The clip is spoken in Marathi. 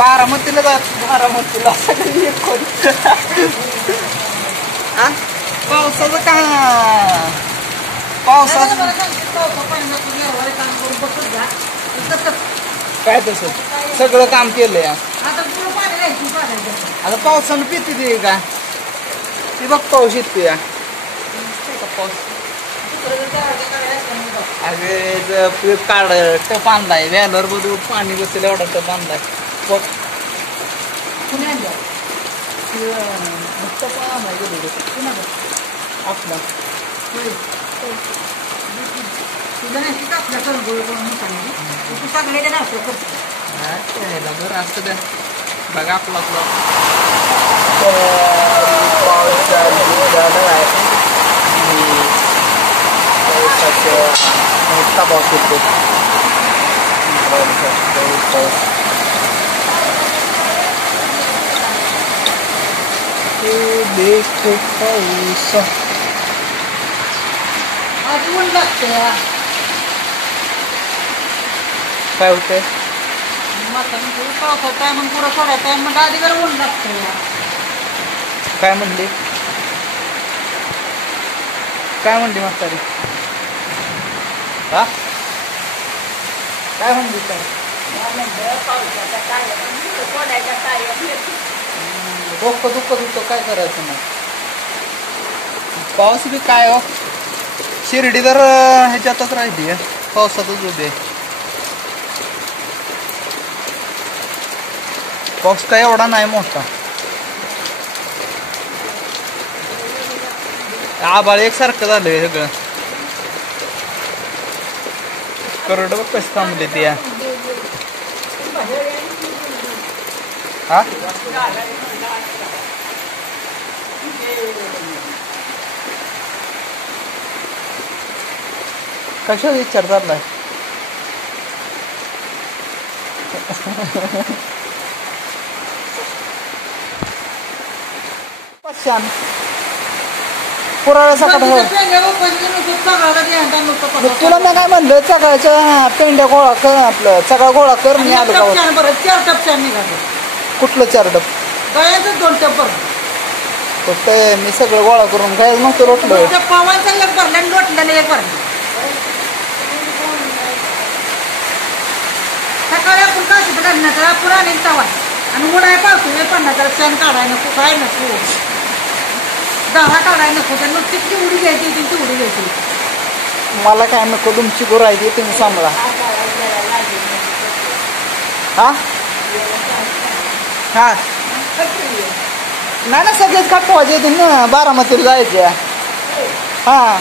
बारामतीला जात बारामतीला सगळी एक कोण पावसाचं काय पावसाचं काय तसं सगळं काम केलंय आता पावसानं पिते ते का ती बघ पाऊस येते या पाऊस अगे काढ टप आणलाय व्यालर बदून पाणी बसेल एवढा टप आणलाय बघ टप आणलाय आपला बरं असतं द्या बघा आपलं आपलं मोठा पाऊस येतो देखो पाऊस आज ऊन लागते काय होतंय पावसाचा टायम पुढं सोडायचा टायम मग आधी जर ऊन लागते काय म्हणली काय म्हणली म्हातारी हा काय म्हणली काय डोकं दुखत होतं काय करायचं मग पाऊस बी काय हो शिर्डी तर ह्याच्यातच राहिली पावसातच उभे पाऊस काय एवढा नाही मोठा आबाळ एकसारखं झालंय सगळं करड बघ कसं थांबले ते हा कशा विचार चाललाय छान पुराळा सकाळ तुला मी काय म्हणलं सकाळच्या पेंड्या गोळा कर आपलं सगळा गोळा कर मी आलो का 4 टप निघाले कुठलं 4 डब गळ्याचं 2 टप फक्त मी सगळं गोळा करून काय नव्हतं लोटलं पवायचं एक भरलं आणि लोटलेलं एक भरलं सकाळी आपण काय शिकत तर आपण आणि तवा आणि उडाय पावतो 50 शेण काढाय नको काय नको दहा काढाय नको तर मग तितकी उडी घ्यायची तितकी उडी घ्यायची मला काय नको तुमची गुरायची तुम्ही सांभाळा हा हा नाही ना सगळेच काटवायचे येतील ना बारामतीला जायचे हा